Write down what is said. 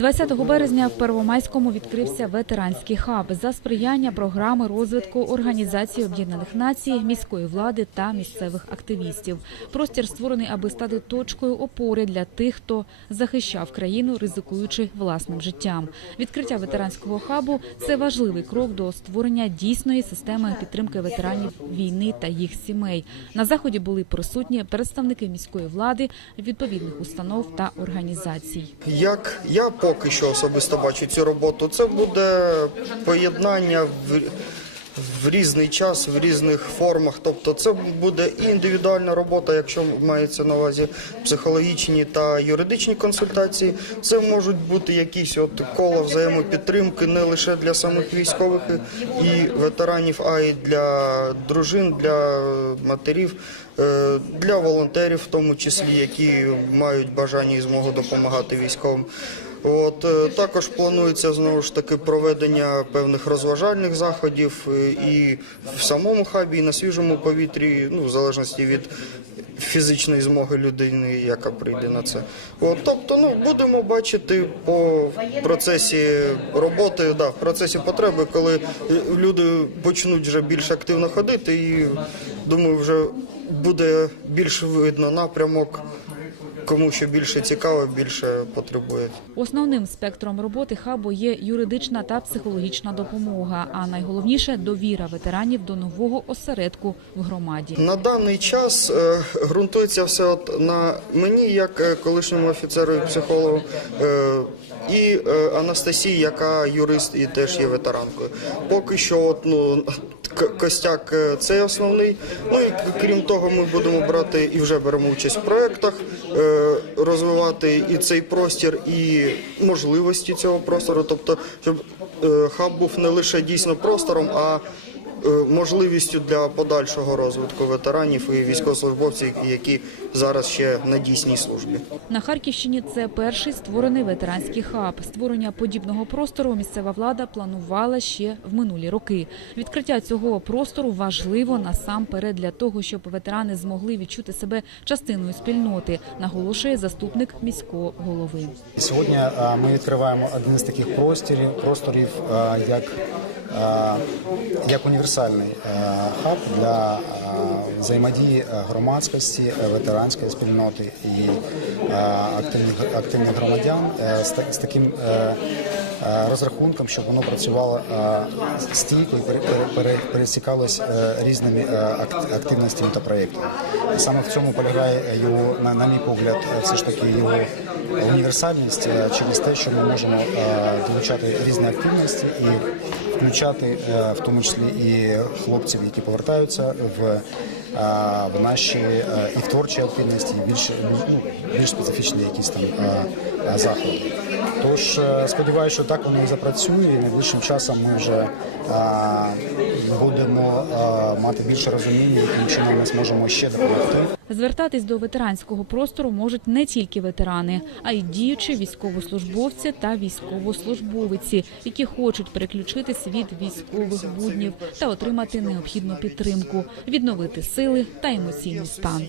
20 березня в Первомайському відкрився ветеранський хаб за сприяння програми розвитку Організації Об'єднаних Націй, міської влади та місцевих активістів. Простір створений, аби стати точкою опори для тих, хто захищав країну, ризикуючи власним життям. Відкриття ветеранського хабу це важливий крок до створення дійсної системи підтримки ветеранів війни та їх сімей. На заході були присутні представники міської влади, відповідних установ та організацій. Як я поки що особисто бачу цю роботу, це буде поєднання в, в різний час, в різних формах. Тобто, це буде і індивідуальна робота, якщо мається на увазі психологічні та юридичні консультації. Це можуть бути якісь от кола взаємопідтримки не лише для самих військових і ветеранів, а й для дружин, для матерів. е, Для волонтерів, в тому числі, які мають бажання і змогу допомагати військовим. От е, також планується знову ж таки проведення певних розважальних заходів е, і в самому хабі, і на свіжому повітрі, ну в залежності від фізичної змоги людини, яка прийде на це. От, тобто, ну будемо бачити по процесі роботи, да, в процесі потреби, коли люди почнуть вже більш активно ходити, і думаю, вже буде більш видно напрямок. Кому що більше цікаво, більше потребує. Основним спектром роботи хабу є юридична та психологічна допомога. А найголовніше довіра ветеранів до нового осередку в громаді. На даний час е, ґрунтується все от на мені, як е, колишньому офіцеру і психологу, е, і Анастасії, яка юрист і теж є ветеранкою. Поки що, от, ну, костяк цей основний. Ну і крім того, ми будемо брати і вже беремо участь в проєктах, е, розвивати і цей простір, і можливості цього простору. Тобто, щоб е, хаб був не лише дійсно простором, а е, можливістю для подальшого розвитку ветеранів і військовослужбовців, які зараз ще на дійсній службі. На Харківщині це перший створений ветеранський хаб. Створення подібного простору місцева влада планувала ще в минулі роки. Відкриття цього простору важливо насамперед для того, щоб ветерани змогли відчути себе частиною спільноти, наголошує заступник міського голови. Сьогодні е, ми відкриваємо один з таких просторів, просторів е, як, е, як універсальний е, хаб для е, взаємодії е, громадськості, ветеранської спільноти і активних, активних громадян з, таким розрахунком, щоб воно працювало стійко і пере- пере- пере- пересікалось різними ак- активностями та проєктами. Саме в цьому полягає його, на, на мій погляд, все ж таки його універсальність через те, що ми можемо долучати різні активності і включати е, в тому числі і хлопців, які повертаються в, в наші е, і в творчі активності, і більш, ну, більш специфічні якісь там е, е, заходи. Тож сподіваюся, що так воно і запрацює, і найближчим часом ми вже будемо мати більше розуміння, яким чином ми зможемо ще допомогти. Звертатись до ветеранського простору можуть не тільки ветерани, а й діючі військовослужбовці та військовослужбовиці, які хочуть переключитись від військових буднів та отримати необхідну підтримку, відновити сили та емоційний стан.